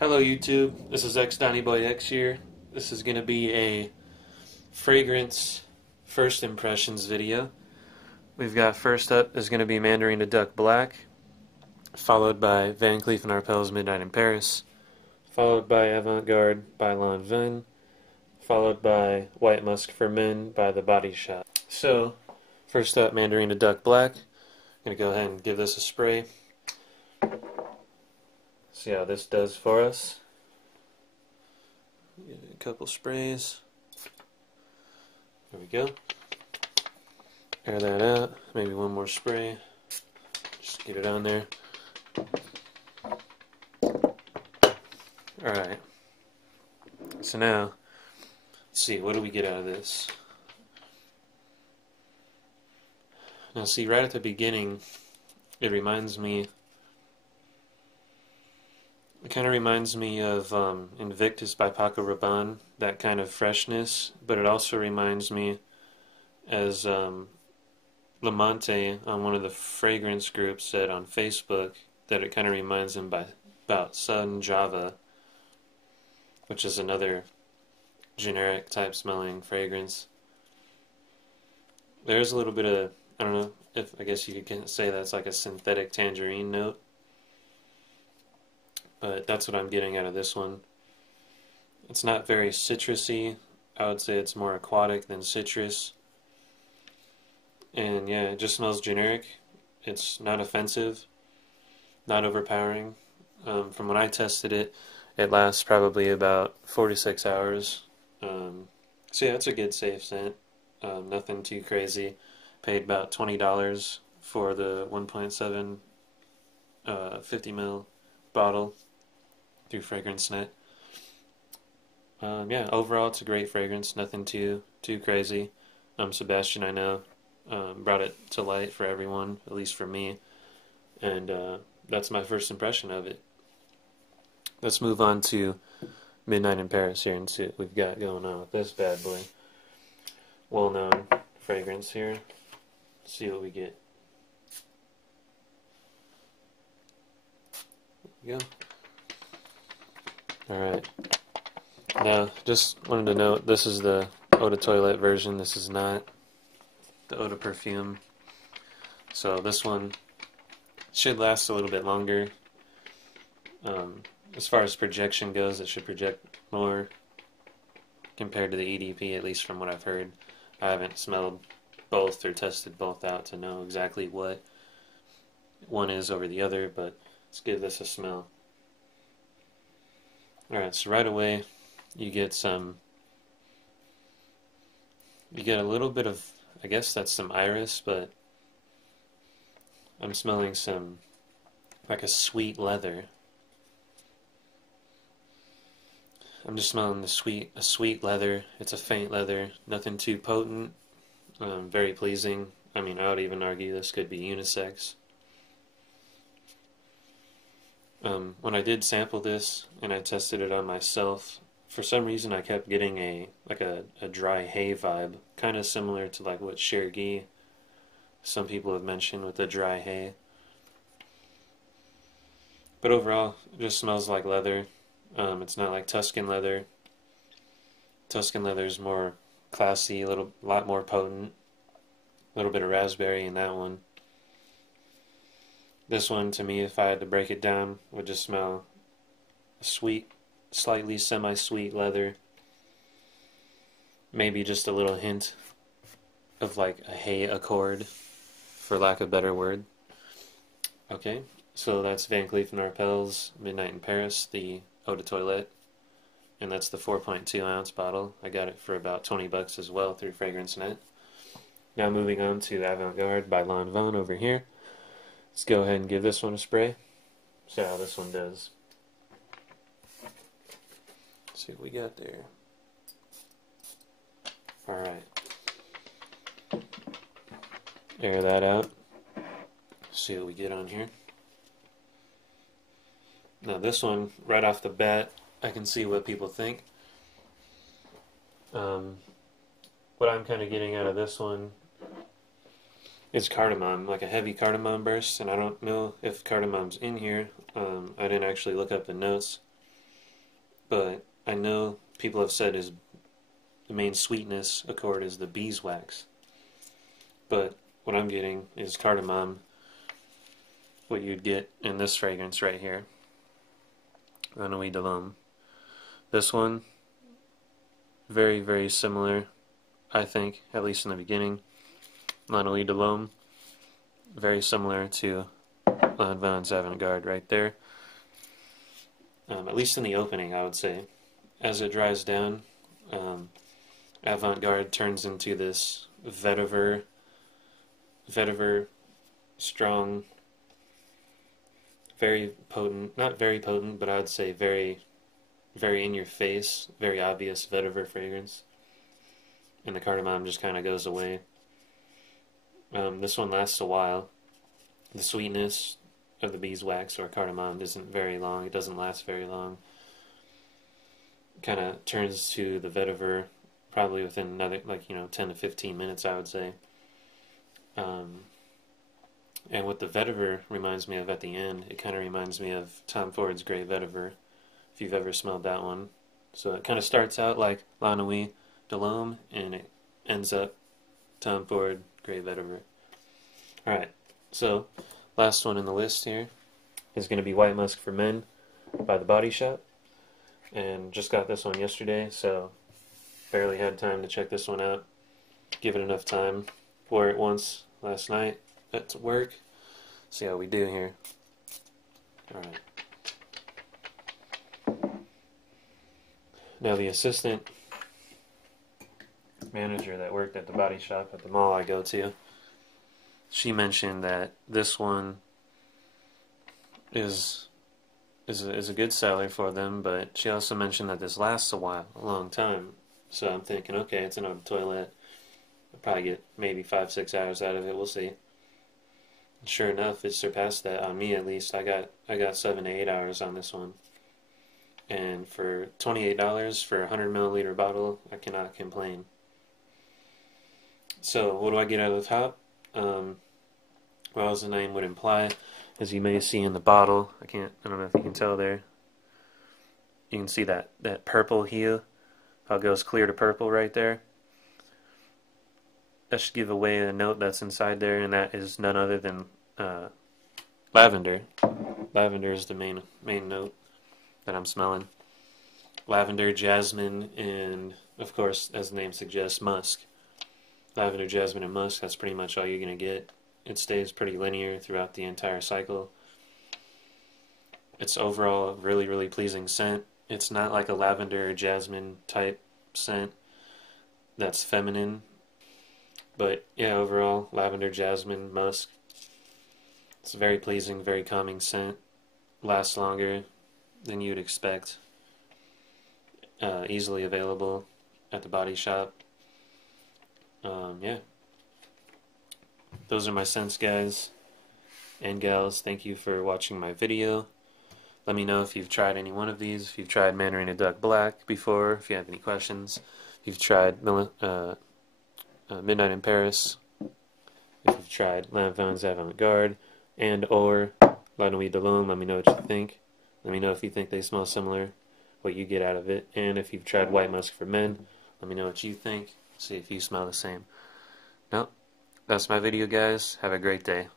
Hello YouTube, this is X here. This is going to be a fragrance first impressions video. We've got first up is going to be Mandarina Duck Black, followed by Van Cleef & Arpels Midnight in Paris, followed by Avant Garde by Lanvin, followed by White Musk for Men by The Body Shop. So, first up, Mandarina Duck Black. I'm going to go ahead and give this a spray. See how this does for us. Get a couple sprays. There we go. Air that out. Maybe one more spray. Just get it on there. Alright. So now, let's see, what do we get out of this? Now see, right at the beginning, it kind of reminds me of Invictus by Paco Rabanne, that kind of freshness, but it also reminds me, as Lamonte on one of the fragrance groups said on Facebook, that it kind of reminds him about Sun Java, which is another generic type smelling fragrance. There's a little bit of, I don't know, I guess you could say that's like a synthetic tangerine note. But that's what I'm getting out of this one. It's not very citrusy. I would say it's more aquatic than citrus. And yeah, it just smells generic. It's not offensive, not overpowering. From when I tested it, it lasts probably about 4 to 6 hours. So yeah, it's a good safe scent. Nothing too crazy. Paid about $20 for the 1.7 50 ml bottle through FragranceNet. Yeah, overall it's a great fragrance, nothing too crazy. Sebastian, I know, brought it to light for everyone, at least for me, and that's my first impression of it. Let's move on to Midnight in Paris here and see what we've got going on with this bad boy. Well-known fragrance here. Let's see what we get. There we go. Alright, now just wanted to note, this is the Eau de Toilette version, this is not the Eau de Perfume. So this one should last a little bit longer. As far as projection goes, it should project more compared to the EDP, at least from what I've heard. I haven't smelled both or tested both out to know exactly what one is over the other, but let's give this a smell. Alright, so right away you get a little bit of, I guess that's some iris, but I'm smelling some, like a sweet leather. I'm just smelling a sweet leather. It's a faint leather, nothing too potent, very pleasing. I mean, I would even argue this could be unisex. When I did sample this and I tested it on myself, for some reason I kept getting a dry hay vibe, kind of similar to like what Chergui, some people have mentioned with the dry hay. But overall, it just smells like leather. It's not like Tuscan leather. Tuscan leather is more classy, a lot more potent. A little bit of raspberry in that one. This one, to me, if I had to break it down, would just smell a sweet, slightly semi-sweet leather. Maybe just a little hint of like a hay accord, for lack of a better word. Okay, so that's Van Cleef & Arpels Midnight in Paris, the Eau de Toilette. And that's the 4.2 ounce bottle. I got it for about 20 bucks as well through FragranceNet. Now moving on to Avant Garde by Lanvin over here. Let's go ahead and give this one a spray. See how this one does. Let's see what we got there. Alright. Air that out. See what we get on here. Now this one, right off the bat, I can see what people think. What I'm kind of getting out of this one is cardamom, like a heavy cardamom burst, and I don't know if cardamom's in here. I didn't actually look up the notes, but I know people have said the main sweetness accord is the beeswax. But what I'm getting is cardamom, what you'd get in this fragrance right here, Lanvin Avant. This one, very, very similar, I think, at least in the beginning. Lanvin Avant, very similar to Lanvin Avant Garde right there. At least in the opening, I would say. As it dries down, Avant Garde turns into this vetiver, strong, very potent, not very potent, but I'd say very, very in your face, very obvious vetiver fragrance. And the cardamom just kind of goes away. This one lasts a while. The sweetness of the beeswax or cardamom isn't very long. It doesn't last very long. Kind of turns to the vetiver probably within another, 10 to 15 minutes, I would say. And what the vetiver reminds me of at the end, it kind of reminds me of Tom Ford's Grey Vetiver, if you've ever smelled that one. So it kind of starts out like Lanvin Avant, and it ends up Tom Ford Grey Vetiver. Alright, so last one in the list here is going to be White Musk for Men by The Body Shop. And just got this one yesterday, so barely had time to check this one out. Give it enough time. Wore it once last night at work. See how we do here. Alright. Now the assistant manager that worked at the body shop at the mall I go to, she mentioned that this one is a good seller for them, but she also mentioned that this lasts a long time. So I'm thinking, okay, it's in a toilet. I'll probably get maybe 5-6 hours out of it. We'll see. And sure enough, it surpassed that on me at least. I got 7 to 8 hours on this one. And for $28 for a 100 milliliter bottle, I cannot complain. So what do I get out of the top? Well, as the name would imply, as you may see in the bottle, I don't know if you can tell there. You can see that purple hue, how it goes clear to purple right there. That should give away a note that's inside there, and that is none other than lavender. Lavender is the main note that I'm smelling. Lavender, jasmine, and of course, as the name suggests, musk. Lavender, jasmine, and musk, that's pretty much all you're going to get. It stays pretty linear throughout the entire cycle. It's overall a really, really pleasing scent. It's not like a lavender or jasmine type scent that's feminine. But yeah, overall, lavender, jasmine, musk. It's a very pleasing, very calming scent. Lasts longer than you'd expect. Easily available at the body shop. Yeah. Those are my scents, guys and gals. Thank you for watching my video. Let me know if you've tried any one of these, if you've tried Mandarina Duck Black before, if you have any questions, if you've tried Midnight in Paris, if you've tried Lanvin Avant Garde, and or Lanvin Avant. Let me know what you think. Let me know if you think they smell similar, what you get out of it, and if you've tried White Musk for Men, let me know what you think. See if you smell the same. Nope. That's my video, guys. Have a great day.